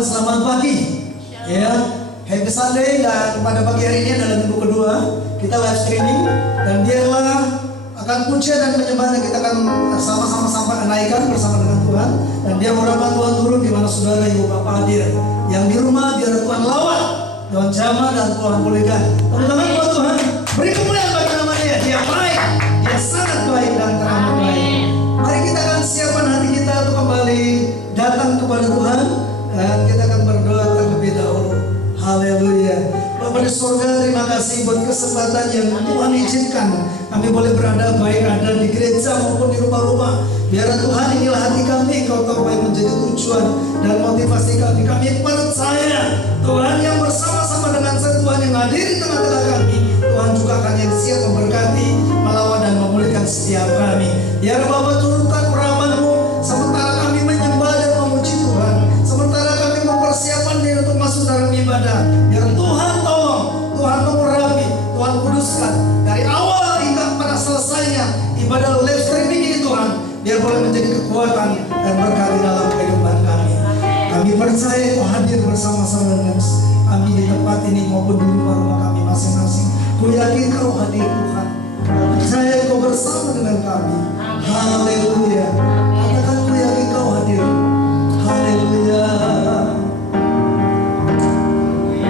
Tuhan, selamat pagi. Ya, Happy Sunday. Dan pada pagi hari ini adalah minggu kedua kita live streaming, dan biarlah akan puja dan penyembahan kita akan sama-sama sampai naikkan bersama dengan Tuhan. Dan biar harapan Tuhan turun di mana saudara ibu bapak hadir. Yang di rumah biar Tuhan lawat, Tuhan jamah dan Tuhan pulihkan. Teman-teman buat Tuhan, beri kemuliaan bagi namanya. Dia baik, dia sangat baik dan teramat baik. Mari kita akan siapkan hati kita untuk kembali datang kepada Tuhan, dan kita akan berdoa terlebih dahulu. Haleluya. Bapa di surga, terima kasih buat kesempatan yang Tuhan izinkan kami boleh berada, baik ada di gereja maupun di rumah-rumah. Biar Tuhan, inilah hati kami, Engkau tahu apa yang menjadi tujuan dan motivasi kami. Kami percaya Tuhan yang bersama-sama dengan Tuhan yang hadir di tengah-tengah kami, Tuhan juga akan yang siap memberkati, melawat dan memulihkan setiap kami. Biar Bapa turunkan rahmat-Mu sementara kami menyembah dan memuji Tuhan, sementara kami mempersiapkan diri untuk masuk dalam ibadah. Biar Tuhan tolong, Tuhan mengurapi, Tuhan kuduskan dari awal hingga pada selesainya ibadah live streaming ini Tuhan, biar boleh menjadi kekuatan dan berkat di dalam kehidupan kami. Kami percaya Kau hadir bersama-sama dengan kami di tempat ini maupun di rumah-rumah kami masing-masing. Ku yakin Kau hadir Tuhan. Percaya Kau bersama dengan kami. Haleluya. Katakan ku yakin Kau hadir. Haleluya.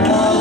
Kau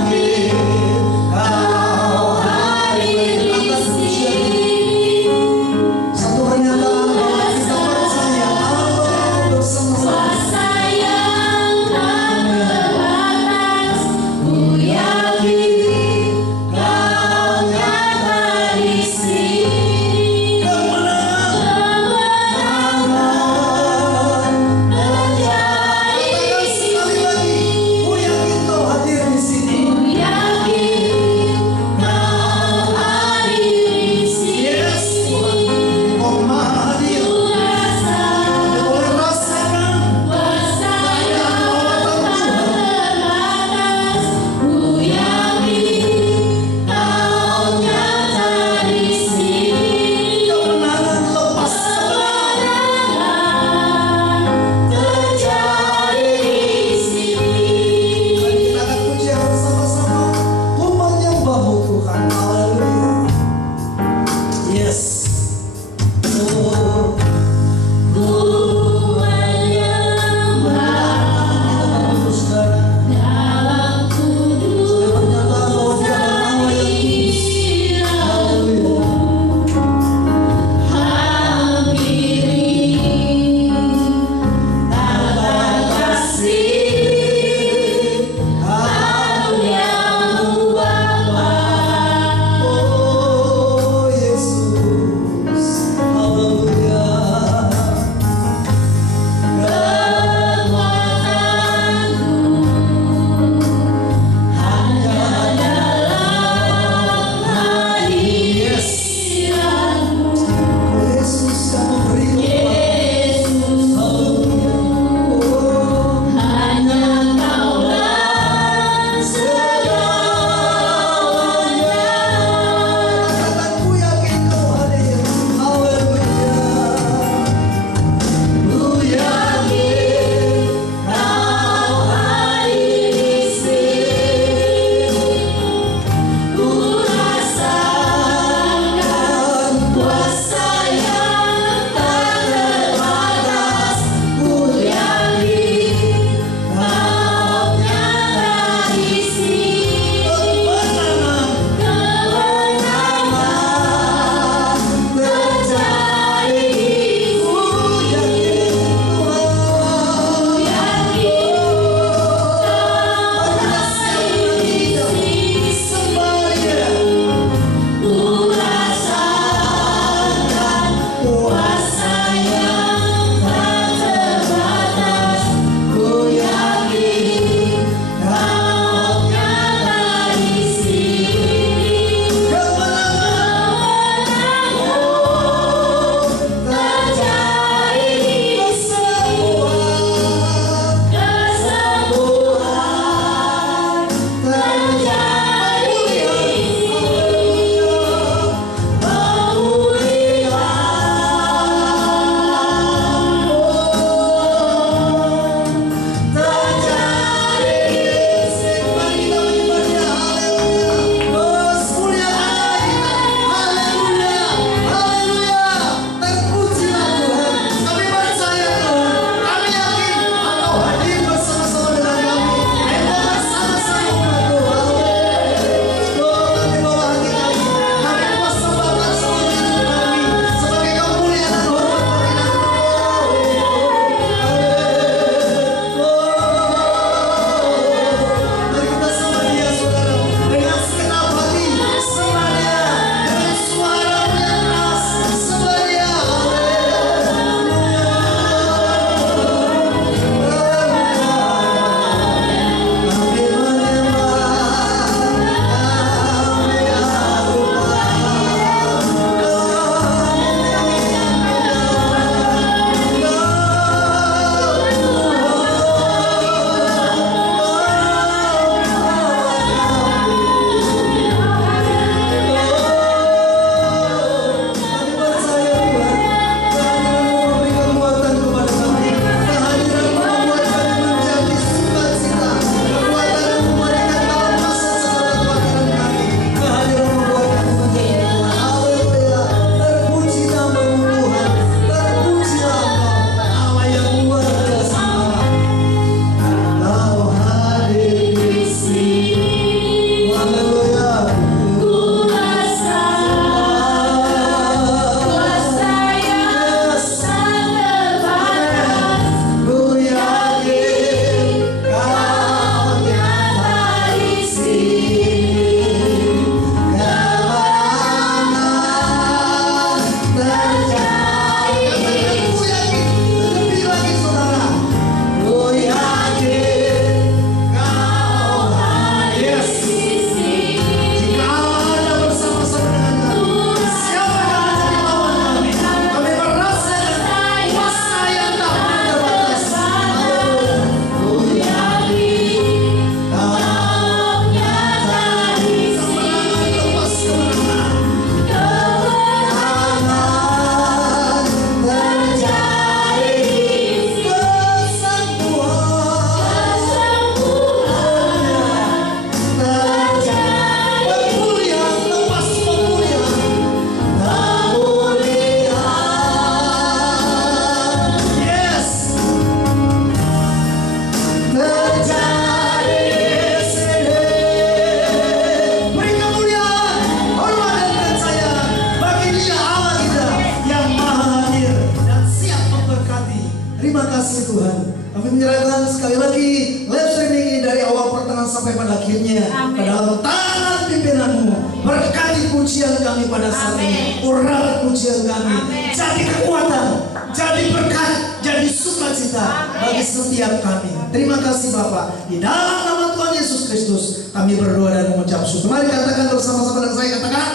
kasih Tuhan. Kami menyerahkan sekali lagi live streaming ini dari awal pertengahan sampai pada akhirnya ke dalam tangan pimpinanmu. Berkati pujian kami pada saat ini. Urapi pujian kami. Jadi kekuatan, jadi berkat, jadi sukacita bagi setiap kami. Terima kasih Bapak. Di dalam nama Tuhan Yesus Kristus kami berdoa dan mengucap syukur. Mari katakan bersama-sama dengan saya, katakan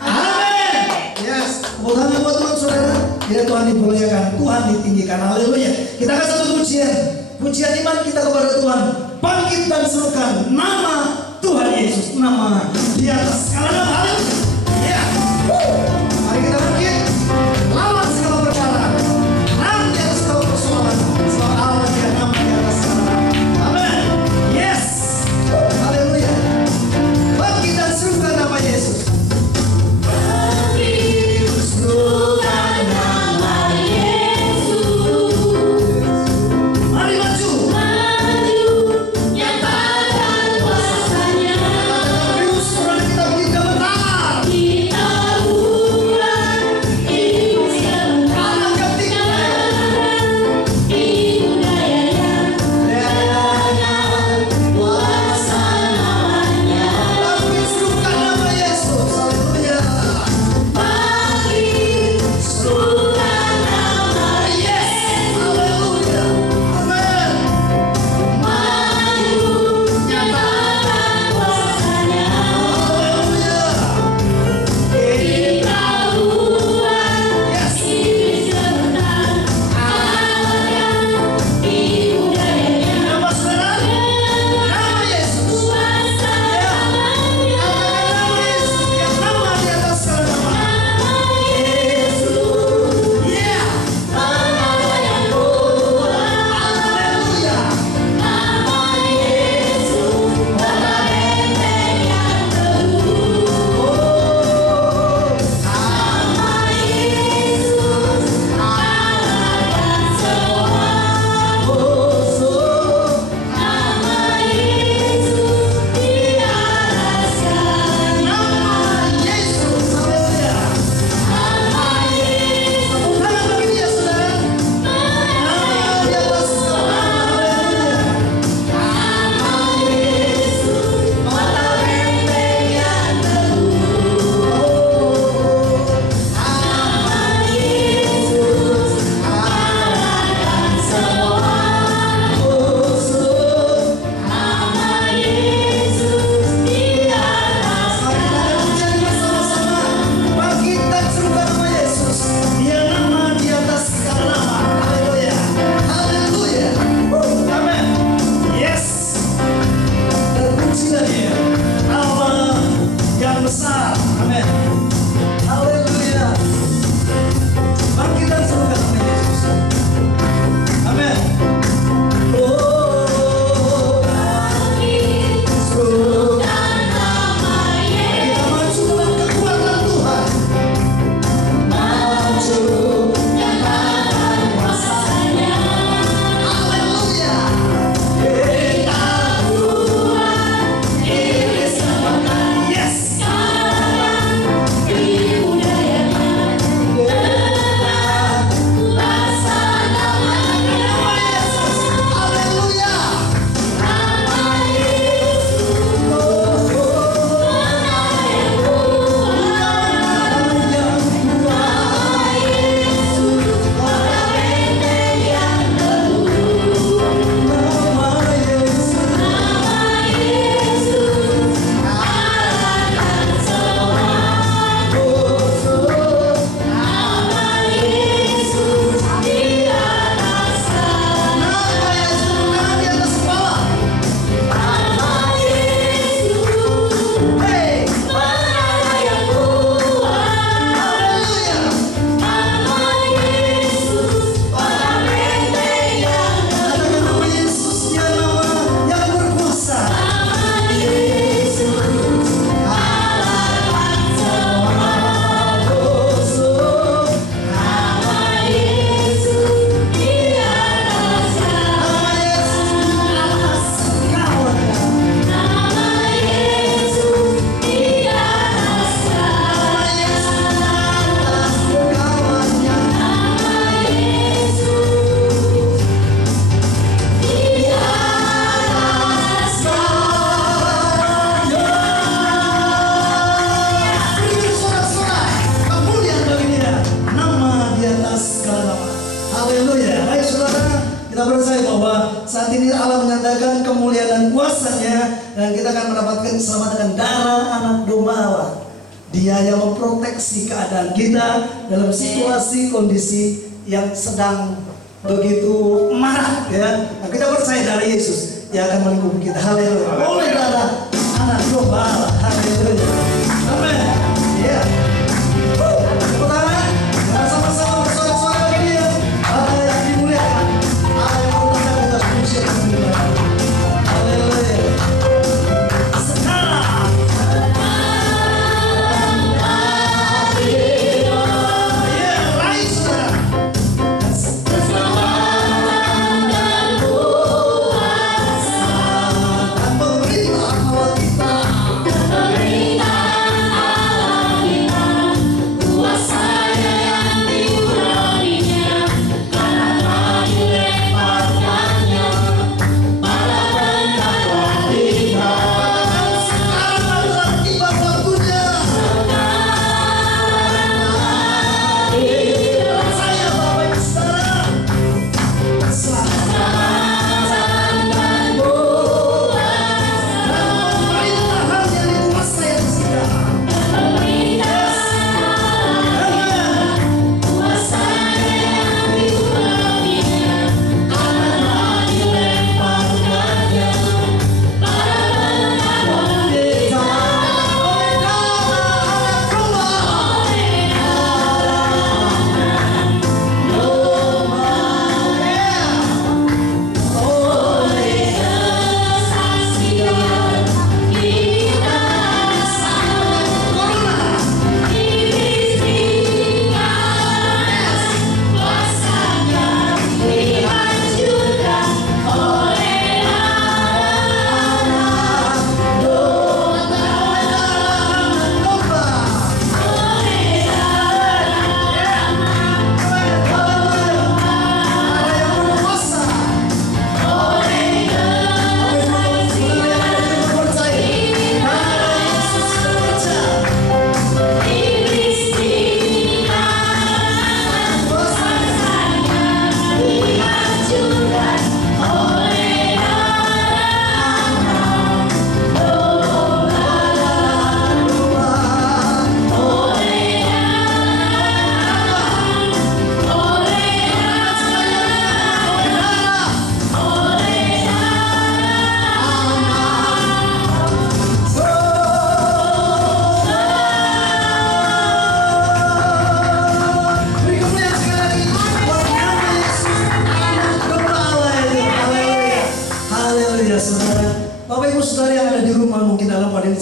amin. Yes. Tepuk tangan buat Tuhan saudara. Ya, Tuhan dimuliakan, Tuhan ditinggikan. Haleluya. Kita akan satu pujian. Pujian iman kita kepada Tuhan. Bangkit dan serukan nama Tuhan Yesus. Nama di atas segala nama. Haleluya. Ya. Mari kita bangkit. Lawan segala perkara. Menang di atas segala persoalan. Sebab Allah dia nama di atas segala nama. Amin. Yes. Haleluya. Bangkit dan serukan nama Yesus. Nyatakan kuasanya. Terus kita begitu benar. Saat ini Allah menyatakan kemuliaan dan kuasa-Nya, dan kita akan mendapatkan keselamatan darah anak domba Allah. Dia yang memproteksi keadaan kita dalam situasi kondisi yang sedang begitu marah, ya. Nah, kita percaya darah Yesus yang akan melingkupi kita. Haleluya. Oleh darah anak domba Allah. Haleluya. Amin. Ya. Tepuk tangan. Sama-sama bersorak-sorak bagi Dia. Allah yang dimuliakan. Allah yang bertanda atas fungsi dan kemuliaan. Haleluya. Sekarang. Ya, raih saudara.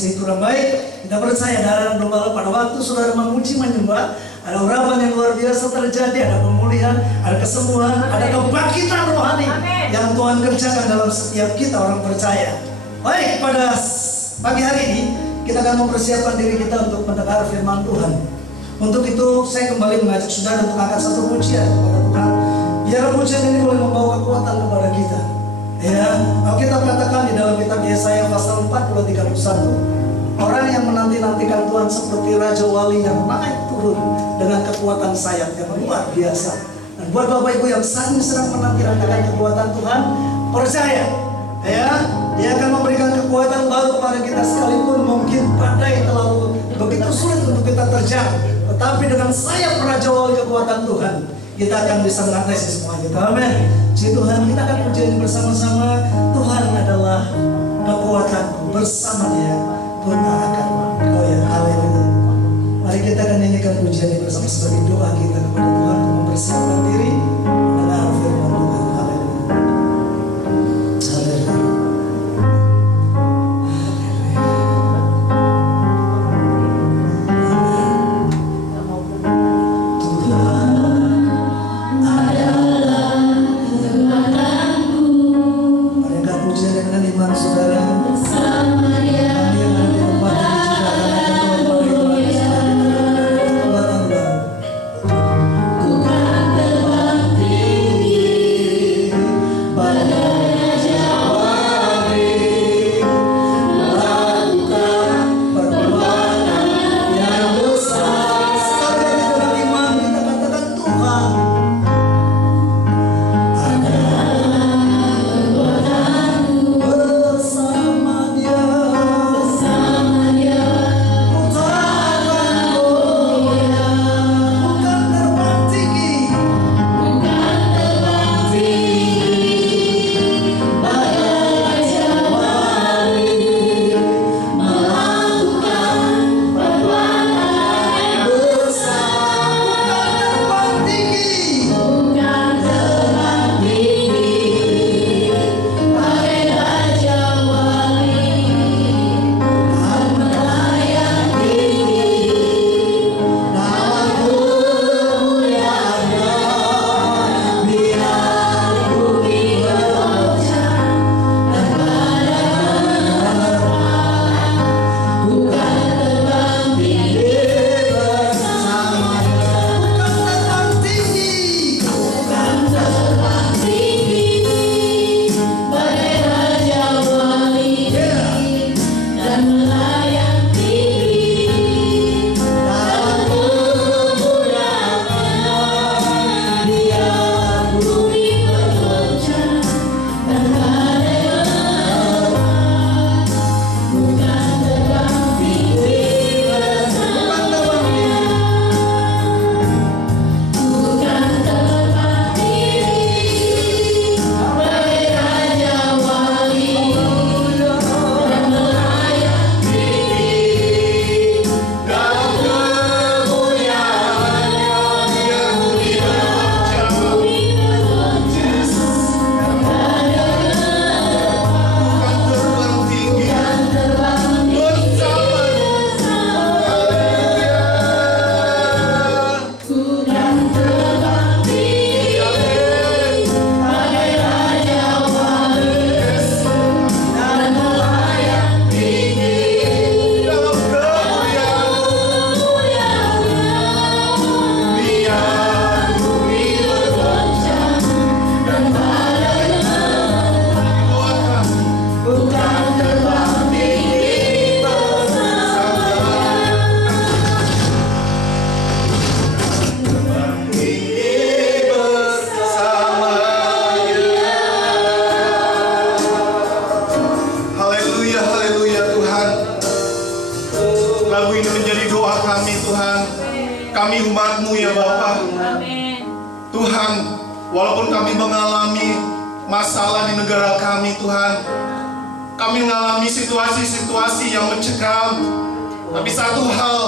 Itu baik, kita percaya darah domba pada waktu saudara memuji menyembah, ada urapan yang luar biasa terjadi, ada pemulihan, ada kesembuhan, ada kebangkitan rohani yang Tuhan kerjakan dalam setiap kita orang percaya. Baik, pada pagi hari ini kita akan mempersiapkan diri kita untuk mendengar firman Tuhan. Untuk itu saya kembali mengajak saudara untuk angkat satu pujian kepada Tuhan. Biar pujian ini boleh membawa kekuatan kepada kita. Ya, Alkitab katakan di dalam kitab Yesaya pasal 40:31, orang yang menanti-nantikan Tuhan seperti Raja Wali yang naik turun dengan kekuatan sayap yang luar biasa. Dan buat Bapak Ibu yang saat ini sedang menanti-nantikan kekuatan Tuhan, percaya, ya, Dia akan memberikan kekuatan baru kepada kita sekalipun mungkin badai terlalu begitu sulit untuk kita terjang. Tetapi dengan sayap Raja Wali kekuatan Tuhan, kita akan bisa mengatasi semuanya. Amin. Puji Tuhan, kita akan puji bersama-sama. Tuhan adalah kekuatanku, bersama Dia Tuhan akan goyah. Haleluya. Mari kita akan nyanyikan pujian ini bersama sebagai doa kita kepada Tuhan untuk mempersiapkan diri mendengar firman Tuhan. Haleluya. Haleluya. Ku kami umat-Mu ya Bapa. Tuhan, walaupun kami mengalami masalah di negara kami Tuhan, kami mengalami situasi-situasi yang mencekam, tapi satu hal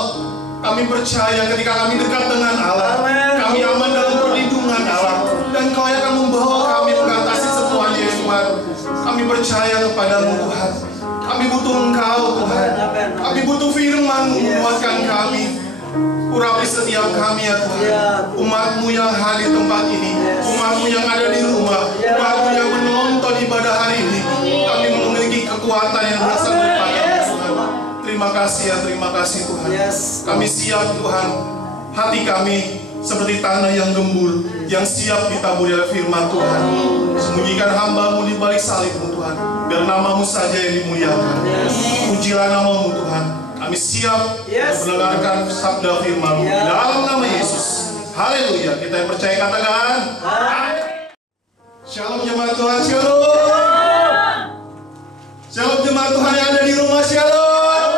kami percaya ketika kami dekat dengan Allah, kami aman dalam perlindungan Allah, dan Kau yang akan membawa kami mengatasi semuanya ya Tuhan. Kami percaya kepadamu Tuhan. Kami butuh Engkau Tuhan. Kami butuh firman-Mu menguatkan kami. Urapi setiap kami ya Tuhan. Umat-Mu yang hadir di tempat ini, umat-Mu yang ada di rumah, umat-Mu yang menonton ibadah hari ini, kami memiliki kekuatan yang berasal daripada Tuhan. Terima kasih ya, terima kasih Tuhan. Kami siap Tuhan. Hati kami seperti tanah yang gembul, yang siap ditaburi oleh firman Tuhan. Sembunyikan hamba-Mu di balik salib-Mu Tuhan, biar nama-Mu saja yang dimuliakan. Pujilah nama-Mu Tuhan. Kami siap mendengarkan sabda firman-Mu dalam nama Yesus. Haleluya. Kita yang percaya katakan Shalom jemaat Tuhan, shalom. Shalom jemaat Tuhan yang ada di rumah, shalom.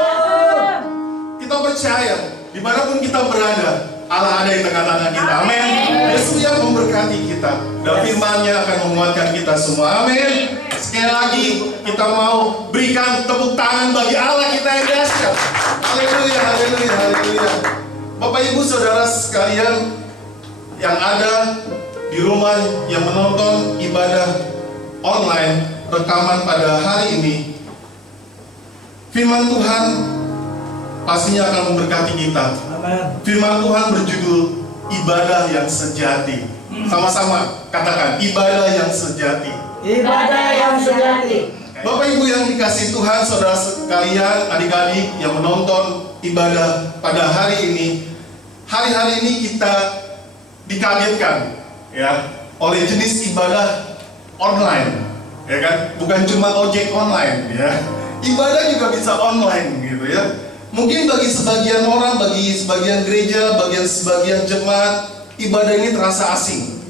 Kita percaya dimanapun kita berada, Allah ada di tengah-tengah kita. Amin. Dia siap memberkati kita, dan firman-Nya akan menguatkan kita semua. Amin. Sekali lagi kita mau berikan tepuk tangan bagi Allah kita yang dahsyat. Haleluya, haleluya, haleluya. Bapak Ibu Saudara sekalian yang ada di rumah yang menonton ibadah online rekaman pada hari ini, firman Tuhan pastinya akan memberkati kita. Firman Tuhan berjudul ibadah yang sejati. Sama-sama katakan ibadah yang sejati. Ibadah yang sejati. Bapak Ibu yang dikasihi Tuhan, saudara sekalian, adik-adik yang menonton ibadah pada hari ini, hari-hari ini kita dikagetkan ya oleh jenis ibadah online, ya kan? Bukan cuma ojek online ya. Ibadah juga bisa online gitu ya. Mungkin bagi sebagian orang, bagi sebagian gereja, sebagian jemaat, ibadah ini terasa asing.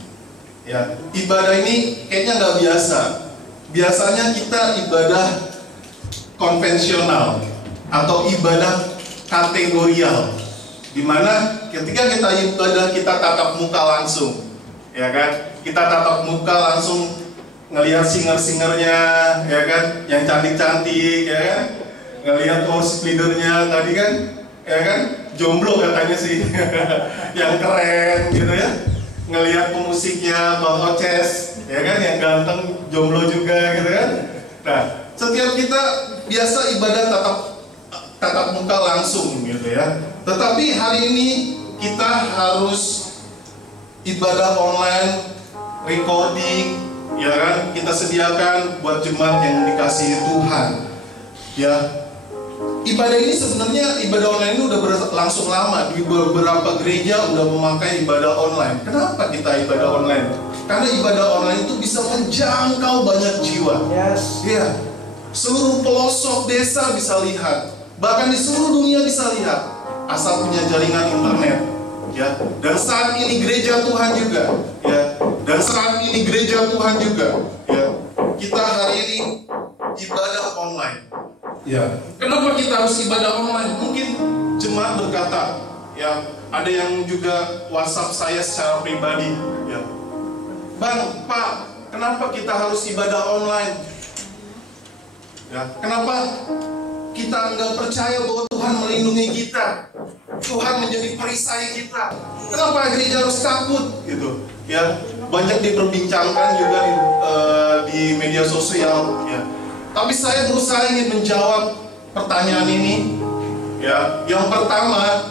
Ya, ibadah ini kayaknya nggak biasa. Biasanya kita ibadah konvensional atau ibadah kategorial, dimana ketika kita ibadah kita tatap muka langsung, ya kan? Kita tatap muka langsung ngelihat singer-singernya, ya kan? Yang cantik-cantik, ya kan? Ngelihat worship leadernya tadi kan, ya kan? Jomblo katanya sih, yang keren gitu ya. Ngelihat pemusiknya Bang Oces, ya kan, yang ganteng, jomblo juga gitu kan. Nah, setiap kita biasa ibadah tatap muka langsung gitu ya. Tetapi hari ini kita harus ibadah online, recording, ya kan. Kita sediakan buat jemaat yang dikasihi Tuhan. Ya, ibadah ini sebenarnya ibadah online ini udah berlangsung lama. Di beberapa gereja udah memakai ibadah online. Kenapa kita ibadah online? Karena ibadah online itu bisa menjangkau banyak jiwa. Ya, seluruh pelosok desa bisa lihat, bahkan di seluruh dunia bisa lihat, asal punya jaringan internet. Ya, dan saat ini gereja Tuhan juga. Ya, dan saat ini gereja Tuhan juga. Ya, kita hari ini ibadah online. Ya, kenapa kita harus ibadah online? Mungkin jemaat berkata, ya, ada yang juga WhatsApp saya secara pribadi, ya, Bang, Pak, kenapa kita harus ibadah online? Ya, kenapa kita nggak percaya bahwa Tuhan melindungi kita, Tuhan menjadi perisai kita? Kenapa gereja harus takut? Gitu, ya, banyak diperbincangkan juga di media sosial, ya. Tapi saya berusaha ingin menjawab pertanyaan ini. Ya, yang pertama,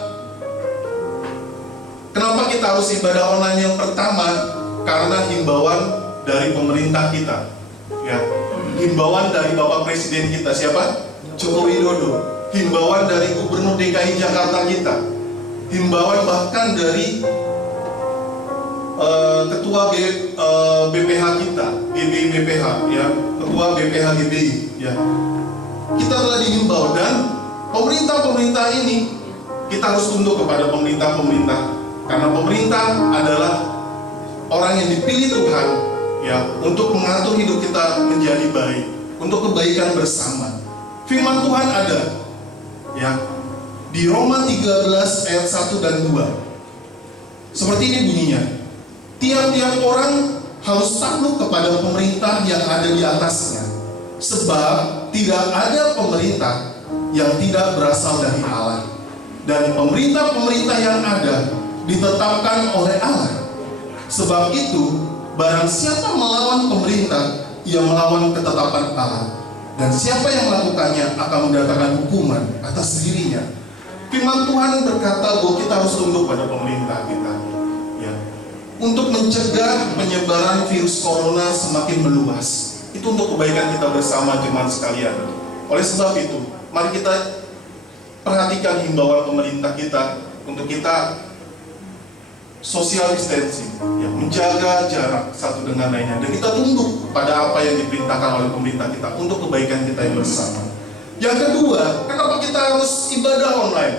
kenapa kita harus ibadah online? Yang pertama, karena himbauan dari pemerintah kita. Ya, himbauan dari Bapak Presiden kita siapa? Joko Widodo. Himbauan dari Gubernur DKI Jakarta kita. Himbauan bahkan dari Ketua BPH kita, GBI BPH, ya, Ketua BPH GBI, ya. Kita telah dihimbau, dan pemerintah ini kita harus tunduk kepada pemerintah, karena pemerintah adalah orang yang dipilih Tuhan, ya, untuk mengatur hidup kita menjadi baik, untuk kebaikan bersama. Firman Tuhan ada, ya, di Roma 13 ayat 1 dan 2. Seperti ini bunyinya. Tiap-tiap orang harus takluk kepada pemerintah yang ada di atasnya, sebab tidak ada pemerintah yang tidak berasal dari Allah, dan pemerintah-pemerintah yang ada ditetapkan oleh Allah. Sebab itu, barang siapa melawan pemerintah, ia melawan ketetapan Allah, dan siapa yang melakukannya akan mendatangkan hukuman atas dirinya. Firman Tuhan berkata bahwa kita harus tunduk pada pemerintah kita, ya, untuk mencegah penyebaran virus corona semakin meluas. Itu untuk kebaikan kita bersama jemaat sekalian. Oleh sebab itu, mari kita perhatikan himbauan pemerintah kita untuk kita social distancing, ya, menjaga jarak satu dengan lainnya, dan kita tunduk pada apa yang diperintahkan oleh pemerintah kita untuk kebaikan kita yang bersama. Yang kedua, kenapa kita harus ibadah online?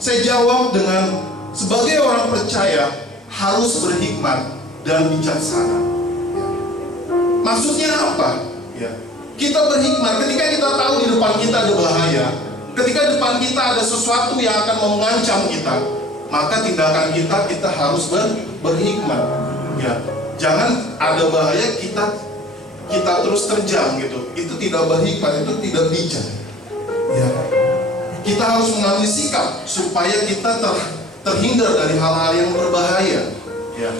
Saya jawab dengan, sebagai orang percaya harus berhikmat dan bijaksana. Ya. Maksudnya apa? Ya. Kita berhikmat ketika kita tahu di depan kita ada bahaya, ketika di depan kita ada sesuatu yang akan mengancam kita, maka tindakan kita harus berhikmat. Ya. Jangan ada bahaya kita terus terjang gitu. Itu tidak berhikmat, itu tidak bijak. Ya. Kita harus mengambil sikap supaya kita terhindar dari hal-hal yang berbahaya. Ya.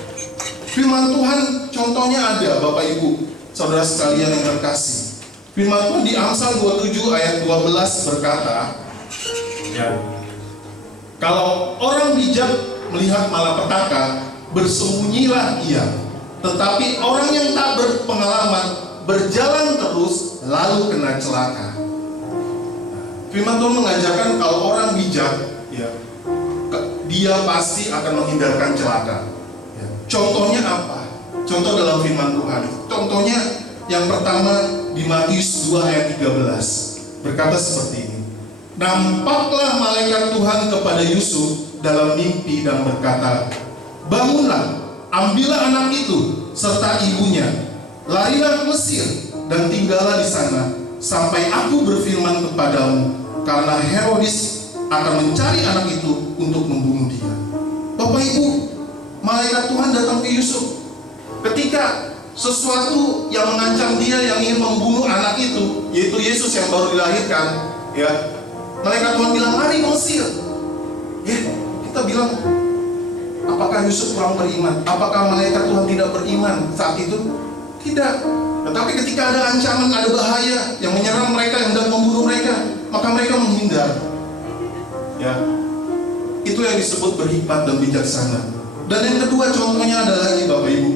Firman Tuhan contohnya ada, Bapak Ibu, saudara sekalian yang terkasih. Firman Tuhan di Amsal 27 ayat 12 berkata, ya, kalau orang bijak melihat malapetaka, bersembunyilah ia. Tetapi orang yang tak berpengalaman berjalan terus lalu kena celaka. Firman Tuhan mengajarkan kalau orang bijak, ya, dia pasti akan menghindarkan celaka. Ya. Contohnya apa? Contoh dalam firman Tuhan. Contohnya yang pertama di Matius 2 ayat 13 berkata seperti ini. Nampaklah malaikat Tuhan kepada Yusuf dalam mimpi dan berkata, bangunlah, ambillah anak itu serta ibunya, larilah ke Mesir dan tinggallah di sana sampai aku berfirman kepadamu, karena Herodes akan mencari anak itu untuk membunuh dia. Bapak Ibu, malaikat Tuhan datang ke Yusuf ketika sesuatu yang mengancam dia, yang ingin membunuh anak itu, yaitu Yesus yang baru dilahirkan. Ya, malaikat Tuhan bilang lari ke Mesir. Ya, kita bilang, apakah Yusuf kurang beriman? Apakah malaikat Tuhan tidak beriman saat itu? Tidak. Tetapi ketika ada ancaman, ada bahaya yang menyerang mereka, yang hendak membunuh mereka, maka mereka menghindar. Ya, itu yang disebut berhikmat dan bijaksana. Dan yang kedua contohnya ada lagi, Bapak Ibu,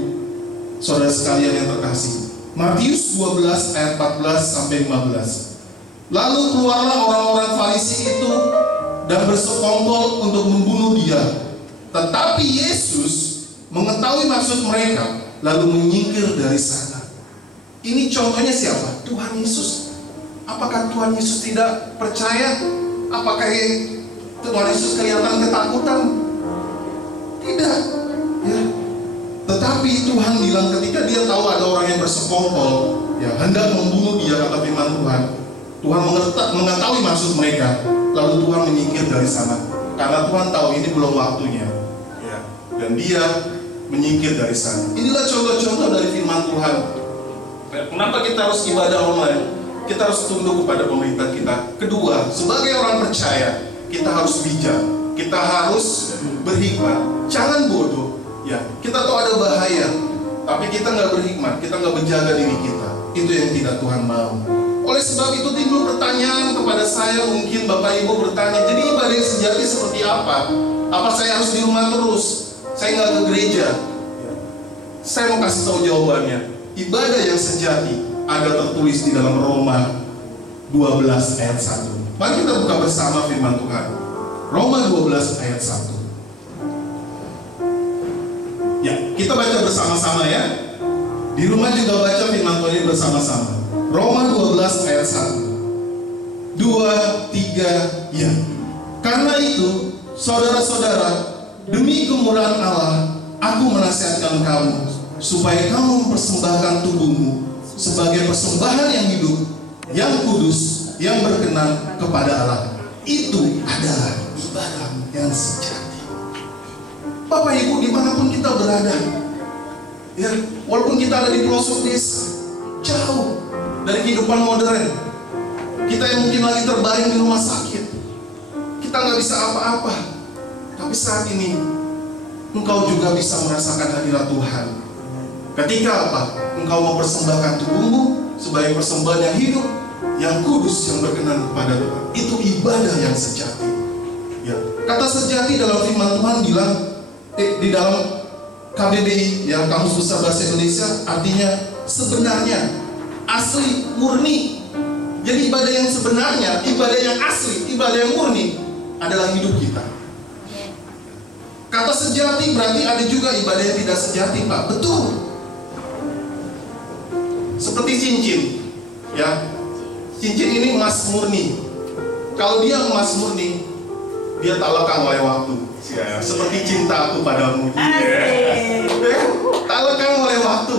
saudara sekalian yang terkasih. Matius 12 ayat 14 sampai 15. Lalu keluarlah orang-orang Farisi itu dan bersekongkol untuk membunuh dia. Tetapi Yesus mengetahui maksud mereka, lalu menyingkir dari sana. Ini contohnya siapa? Tuhan Yesus. Apakah Tuhan Yesus tidak percaya? Apakah Tuhan Yesus kelihatan ketakutan? Tidak. Ya. Tetapi Tuhan bilang ketika dia tahu ada orang yang bersekongkol, ya, hendak membunuh dia, kata firman Tuhan. Tuhan mengetahui maksud mereka, lalu Tuhan menyingkir dari sana. Karena Tuhan tahu ini belum waktunya. Ya. Dan dia menyingkir dari sana. Inilah contoh-contoh dari firman Tuhan. Kenapa kita harus ibadah online? Kita harus tunduk kepada pemerintah kita. Kedua, sebagai orang percaya, kita harus bijak, kita harus berhikmat. Jangan bodoh. Ya, kita tahu ada bahaya, tapi kita nggak berhikmat, kita nggak menjaga diri kita. Itu yang tidak Tuhan mau. Oleh sebab itu timbul pertanyaan kepada saya, mungkin Bapak Ibu bertanya, jadi ibadah yang sejati seperti apa? Apa saya harus di rumah terus? Saya nggak ke gereja? Saya mau kasih tahu jawabannya. Ibadah yang sejati ada tertulis di dalam Roma 12 ayat 1. Mari kita buka bersama firman Tuhan. Roma 12 ayat 1. Ya, kita baca bersama-sama ya. Di rumah juga baca firman Tuhan ini bersama-sama. Roma 12 ayat 1. 2, 3, ya. Karena itu, saudara-saudara, demi kemurahan Allah, aku menasihatkan kamu supaya kamu mempersembahkan tubuhmu sebagai persembahan yang hidup, yang kudus, yang berkenan kepada Allah. Itu adalah ibadah yang sejati. Bapak Ibu, dimanapun kita berada, ya, walaupun kita ada di pelosok desa, jauh dari kehidupan modern, kita yang mungkin lagi terbaring di rumah sakit, kita nggak bisa apa-apa, tapi saat ini engkau juga bisa merasakan hadirat Tuhan. Ketika apa? Engkau mempersembahkan tubuhmu sebagai persembahan yang hidup, yang kudus, yang berkenan kepada Tuhan. Itu ibadah yang sejati. Ya. Kata sejati dalam firman Tuhan bilang di dalam KBBI, yang Kamus Besar Bahasa Indonesia, artinya sebenarnya, asli, murni. Jadi ibadah yang sebenarnya, ibadah yang asli, ibadah yang murni adalah hidup kita. Kata sejati berarti ada juga ibadah yang tidak sejati, Pak. Betul. Seperti cincin, ya. Cincin ini emas murni. Kalau dia emas murni, dia tak lekang oleh waktu. Ya, seperti cintaku padamu. Tak lekang oleh waktu.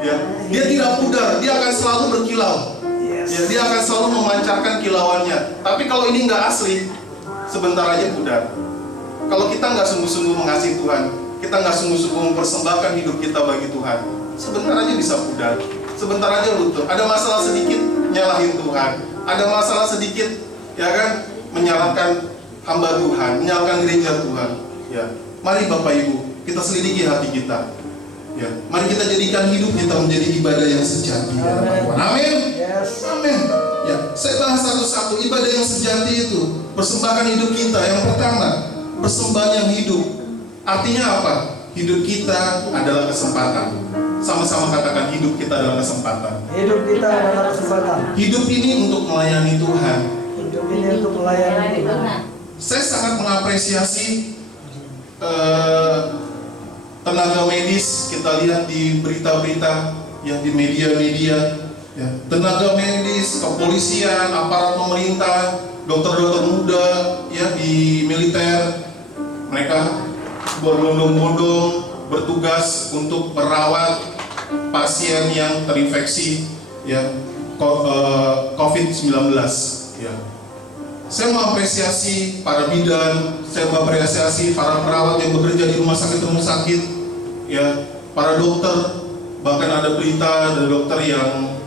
Ya, dia tidak pudar, dia akan selalu berkilau. Ya, dia akan selalu memancarkan kilauannya. Tapi kalau ini nggak asli, sebentar aja pudar. Kalau kita nggak sungguh-sungguh mengasihi Tuhan, kita nggak sungguh-sungguh mempersembahkan hidup kita bagi Tuhan, sebentar aja bisa pudar, sebentar aja luntur. Ada masalah sedikit, nyalahin Tuhan. Ada masalah sedikit, ya kan, menyalahkan hamba Tuhan, menyalahkan gereja Tuhan. Ya, mari Bapak Ibu, kita selidiki hati kita. Ya, mari kita jadikan hidup kita menjadi ibadah yang sejati. Ya, amin. Amin. Ya, saya bahas satu-satu ibadah yang sejati itu. Persembahkan hidup kita. Yang pertama, persembahan yang hidup. Artinya apa? Hidup kita adalah kesempatan. Sama-sama katakan, hidup kita adalah kesempatan. Hidup kita adalah kesempatan. Hidup ini untuk melayani Tuhan. Hidup ini untuk melayani Tuhan. Saya sangat mengapresiasi tenaga medis. Kita lihat di berita-berita, yang di media-media, ya, tenaga medis, kepolisian, aparat pemerintah, dokter-dokter muda, ya, di militer, mereka berbondong-bondong bertugas untuk merawat pasien yang terinfeksi, ya, COVID-19. Ya. Saya mengapresiasi para bidan, saya mengapresiasi para perawat yang bekerja di rumah sakit, ya, para dokter. Bahkan ada berita dari dokter yang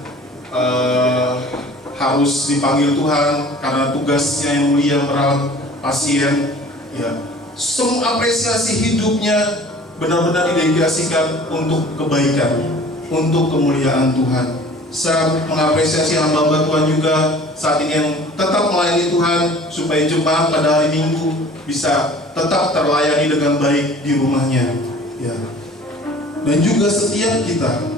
harus dipanggil Tuhan karena tugasnya yang mulia merawat pasien. Ya, semua apresiasi hidupnya benar-benar didedikasikan untuk kebaikan, untuk kemuliaan Tuhan. Saya mengapresiasi hamba-hamba Tuhan juga saat ini yang tetap melayani Tuhan supaya jemaat pada hari Minggu bisa tetap terlayani dengan baik di rumahnya. Ya. Dan juga setiap kita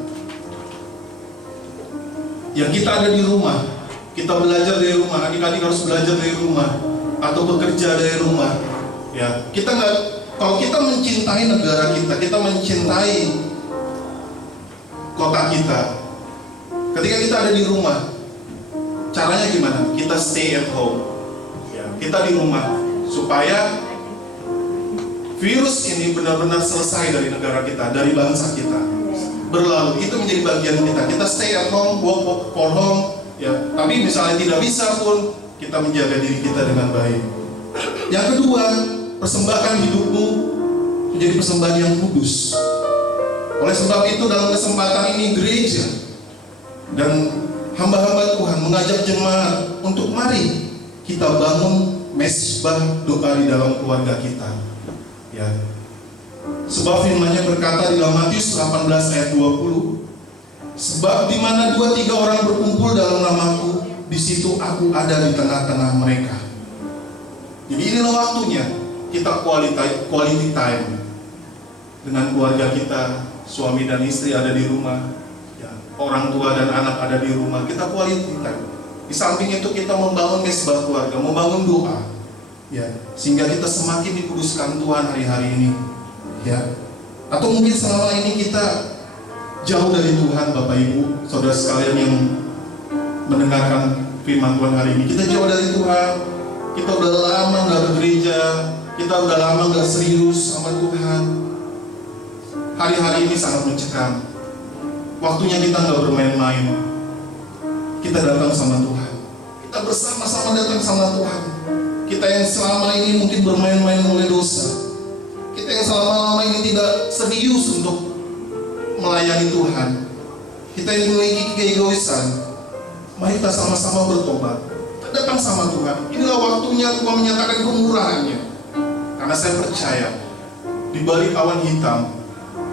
yang kita ada di rumah, kita belajar dari rumah, adik-adik harus belajar dari rumah atau bekerja dari rumah. Ya, kita nggak, kalau kita mencintai negara kita mencintai kota kita. Ketika kita ada di rumah, caranya gimana? Kita stay at home. Ya, kita di rumah supaya virus ini benar-benar selesai dari negara kita, dari bangsa kita. Berlalu, itu menjadi bagian kita. Kita stay at home, work for home. Ya, tapi misalnya tidak bisa pun, kita menjaga diri kita dengan baik. Yang kedua, persembahkan hidupmu menjadi persembahan yang kudus. Oleh sebab itu dalam kesempatan ini gereja dan hamba-hamba Tuhan mengajak jemaat untuk mari kita bangun mesbah doa di dalam keluarga kita. Ya. Sebab firman-Nya berkata di dalam Matius 18 ayat 20, sebab di mana 2-3 orang berkumpul dalam namaku, di situ aku ada di tengah-tengah mereka. Jadi inilah waktunya kita quality time dengan keluarga kita, suami dan istri ada di rumah, ya, orang tua dan anak ada di rumah, kita quality time. Di samping itu kita membangun mesbah keluarga, membangun doa, ya, sehingga kita semakin dikuduskan Tuhan hari-hari ini, ya. Atau mungkin selama ini kita jauh dari Tuhan, Bapak Ibu, saudara sekalian yang mendengarkan firman Tuhan hari ini, kita jauh dari Tuhan, kita udah lama nggak bergereja, kita udah lama nggak serius sama Tuhan. Hari-hari ini sangat mencekam. Waktunya kita nggak bermain-main. Kita datang sama Tuhan. Kita bersama-sama datang sama Tuhan. Kita yang selama ini mungkin bermain-main oleh dosa. Kita yang yang selama-lama ini tidak serius untuk melayani Tuhan, kita yang memiliki keegoisan, mari kita sama-sama bertobat. Kita datang sama Tuhan. Inilah waktunya Tuhan menyatakan kemurahannya. Karena saya percaya di balik awan hitam,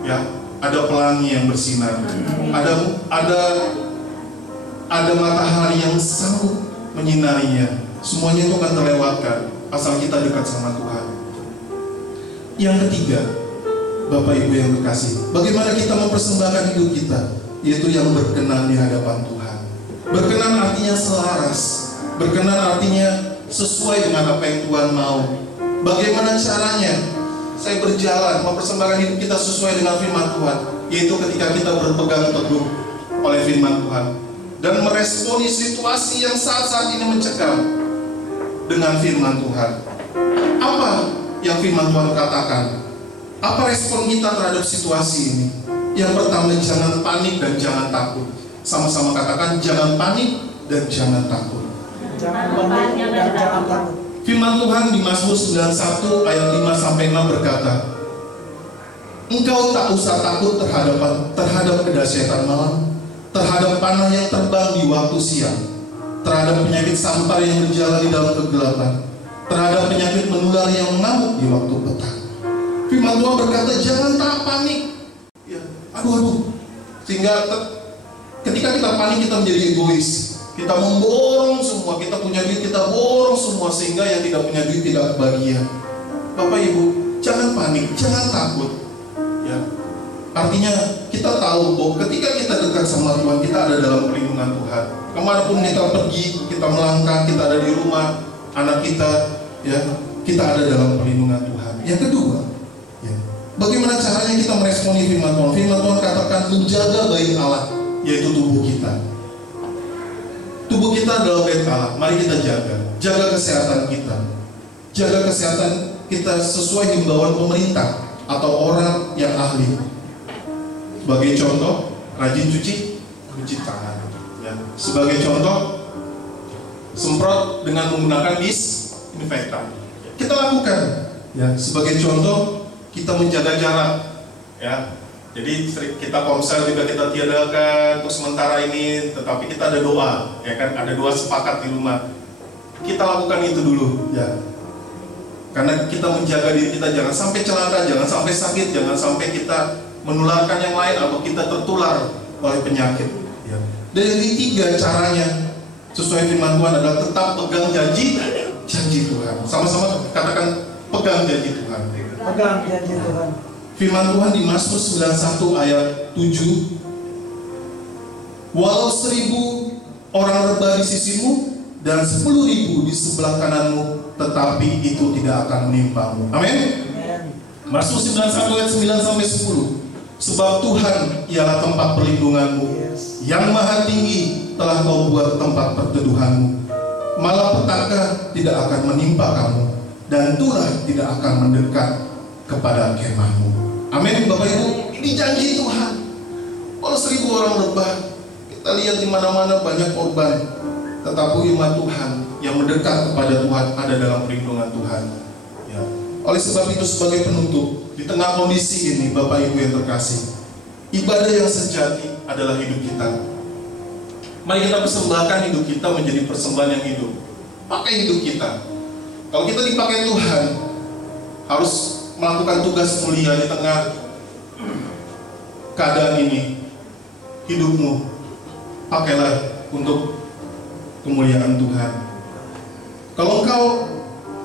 ya, ada pelangi yang bersinar. Ada matahari yang sanggup menyinarinya. Semuanya itu akan terlewatkan asal kita dekat sama Tuhan. Yang ketiga, Bapak Ibu yang terkasih, bagaimana kita mempersembahkan hidup kita, yaitu yang berkenan di hadapan Tuhan. Berkenan artinya selaras, berkenan artinya sesuai dengan apa yang Tuhan mau. Bagaimana caranya saya berjalan mempersembahkan hidup kita sesuai dengan firman Tuhan, yaitu ketika kita berpegang teguh oleh firman Tuhan dan meresponi situasi yang saat-saat ini mencekam dengan firman Tuhan. Apa yang firman Tuhan katakan? Apa respon kita terhadap situasi ini? Yang pertama, jangan panik dan jangan takut. Sama-sama katakan, jangan panik dan jangan takut. Jangan panik dan jangan takut. Firman Tuhan di Mazmur 91 ayat 5-6 berkata, engkau tak usah takut terhadap kedahsyatan malam, terhadap panah yang terbang di waktu siang, terhadap penyakit sampar yang berjalan di dalam kegelapan, terhadap penyakit menular yang mengamuk di waktu petang. Firman Tuhan berkata, jangan tak panik. Ya, sehingga ketika kita panik, kita menjadi egois. Kita memborong semua, kita punya duit, kita borong semua, sehingga yang tidak punya duit tidak kebahagiaan. Bapak Ibu, jangan panik, jangan takut. Ya, artinya kita tahu bahwa ketika kita dekat sama Tuhan, kita ada dalam perlindungan Tuhan. Kemanapun kita pergi, kita melangkah, kita ada di rumah, anak kita, ya, kita ada dalam perlindungan Tuhan. Yang kedua, ya, bagaimana caranya kita meresponi firman Tuhan? Firman Tuhan katakan menjaga bait Allah, yaitu tubuh kita. Tubuh kita adalah bait Allah, mari kita jaga. Jaga kesehatan kita. Jaga kesehatan kita sesuai himbauan pemerintah atau orang yang ahli. Sebagai contoh, rajin cuci tangan. Ya. Sebagai contoh, semprot dengan menggunakan disinfektan. Kita lakukan. Ya. Sebagai contoh, kita menjaga jarak. Ya. Jadi kita ponsel juga kita tiadakan untuk sementara ini, tetapi kita ada doa, ya kan? Ada doa sepakat di rumah. Kita lakukan itu dulu, ya. Karena kita menjaga diri kita jangan sampai celaka, jangan sampai sakit, jangan sampai kita menularkan yang lain atau kita tertular oleh penyakit. Ya. Dan yang ketiga caranya sesuai firman Tuhan adalah tetap pegang janji Tuhan. Sama-sama katakan pegang janji Tuhan. Pegang janji Tuhan. Firman Tuhan di Mazmur 91 ayat 7, walau 1000 orang rebah di sisimu dan 10.000 di sebelah kananmu, tetapi itu tidak akan menimpamu. Amin. Mazmur 91 ayat 9-10, sebab Tuhan ialah tempat perlindunganmu, yang maha tinggi telah kau buat tempat perteduhanmu. Malapetaka tidak akan menimpa kamu, dan tulah tidak akan mendekat kepada kemahmu. Amin, Bapak Ibu, ini janji Tuhan. Kalau 1000 orang rebah, kita lihat di mana-mana banyak korban, tetapi umat Tuhan yang mendekat kepada Tuhan ada dalam perlindungan Tuhan. Ya. Oleh sebab itu, sebagai penutup, di tengah kondisi ini, Bapak Ibu yang terkasih, ibadah yang sejati adalah hidup kita. Mari kita persembahkan hidup kita menjadi persembahan yang hidup. Pakai hidup kita. Kalau kita dipakai Tuhan, harus melakukan tugas mulia di tengah keadaan ini. Hidupmu pakailah untuk kemuliaan Tuhan. Kalau engkau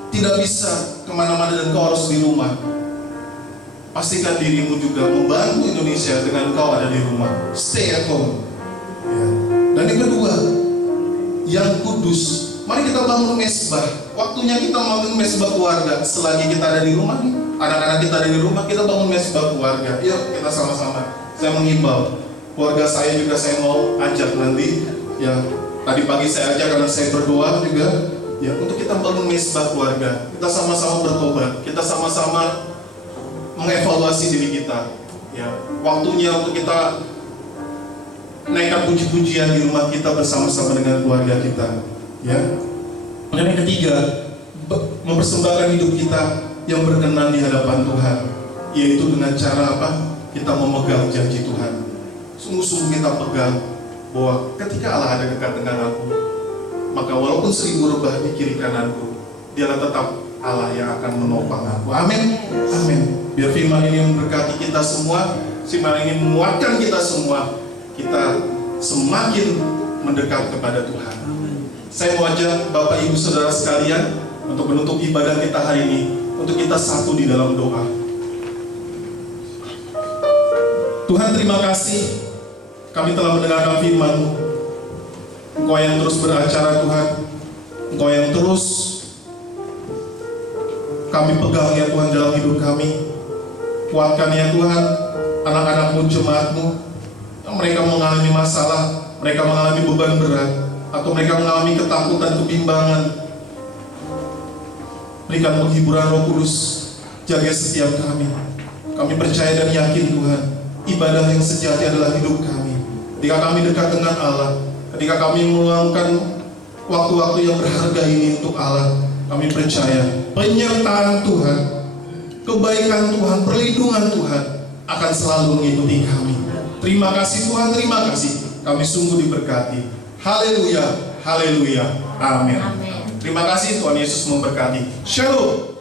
tidak bisa kemana-mana dan engkau harus di rumah, pastikan dirimu juga membantu Indonesia dengan engkau ada di rumah. Stay at home. Ya. Dan yang kedua, yang kudus. Mari kita bangun mesbah. Waktunya kita bangun mesbah keluarga. Selagi kita ada di rumah nih, anak-anak kita ada di rumah, kita bangun mesbah keluarga. Yuk kita sama-sama. Saya mengimbau keluarga saya juga, saya mau ajak nanti. Ya, tadi pagi saya ajak karena saya berdoa juga. Ya, untuk kita bangun mesbah keluarga. Kita sama-sama bertobat. Kita sama-sama mengevaluasi diri kita. Ya, waktunya untuk kita naikkan puji-pujian di rumah kita bersama-sama dengan keluarga kita. Ya. Dan yang ketiga, mempersembahkan hidup kita yang berkenan di hadapan Tuhan. Yaitu dengan cara apa? Kita memegang janji Tuhan. Sungguh-sungguh kita pegang bahwa ketika Allah ada dekat dengan aku, maka walaupun 1000 rebah di kiri kananku, Dialah tetap Allah yang akan menopang aku. Amin. Amin. Biar firman ini memberkati kita semua, firman ini menguatkan kita semua, kita semakin mendekat kepada Tuhan. Saya mau ajak Bapak Ibu Saudara sekalian untuk menutup ibadah kita hari ini, untuk kita satu di dalam doa. Tuhan, terima kasih kami telah mendengarkan firman-Mu. Engkau yang terus beracara Tuhan, Engkau yang terus kami pegang ya Tuhan dalam hidup kami. Kuatkan ya Tuhan anak-anak-Mu, jemaat-Mu yang mereka mengalami masalah, mereka mengalami beban berat, atau mereka mengalami ketakutan, kebimbangan. Berikan penghiburan Roh Kudus, jaga setiap kami. Kami percaya dan yakin Tuhan, ibadah yang sejati adalah hidup kami. Ketika kami dekat dengan Allah, ketika kami meluangkan waktu-waktu yang berharga ini untuk Allah, kami percaya penyertaan Tuhan, kebaikan Tuhan, perlindungan Tuhan akan selalu mengikuti kami. Terima kasih Tuhan, terima kasih. Kami sungguh diberkati. Haleluya, haleluya, amin. Terima kasih, Tuhan Yesus memberkati. Shalom.